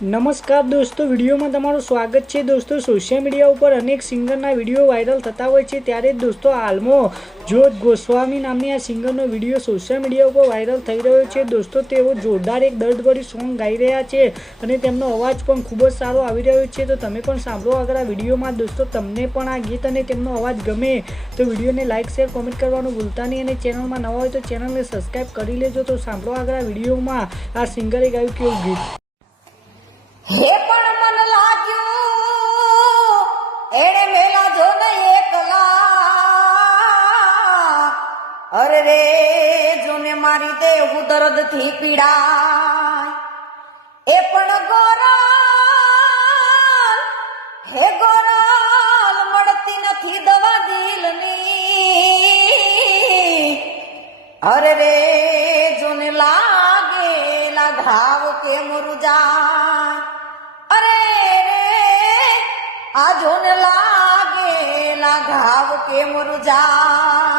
નમસ્કાર દોસ્તો, વિડીયોમાં તમારું સ્વાગત છે. દોસ્તો સોશિયલ મીડિયા ઉપર અનેક સિંગરના વીડિયો વાયરલ થતા હોય છે. ત્યારે દોસ્તો, હાલમાં જોત ગોસ્વામી નામની આ સિંગરનો વીડિયો સોશિયલ મીડિયા ઉપર વાયરલ થઈ રહ્યો છે. દોસ્તો, તેઓ જોરદાર એક દર્દભરી સોંગ ગાઈ રહ્યા છે અને તેમનો અવાજ પણ ખૂબ જ સારો આવી રહ્યો છે. તો તમે પણ સાંભળો આગળ આ વિડીયોમાં. દોસ્તો, તમને પણ આ ગીત અને તેમનો અવાજ ગમે તો વિડીયોને લાઇક શેર કોમેન્ટ કરવાનું ભૂલતા નહીં. અને ચેનલમાં નવા હોય તો ચેનલને સબસ્ક્રાઈબ કરી લેજો. તો સાંભળો આગળ આ વિડીયોમાં આ સિંગરે ગાયું કેવું ગીત. અરે રે, જોને મારી દેવું દર્દથી પીડા એ પણ ગોર હે ગોરલ, મળતી નથી દવા દિલની. અરે રે, જોને લાગેલા ઘાવ કે મુરજા અરે રે, આ જોને લાગેલા ઘાવ કે મુરજા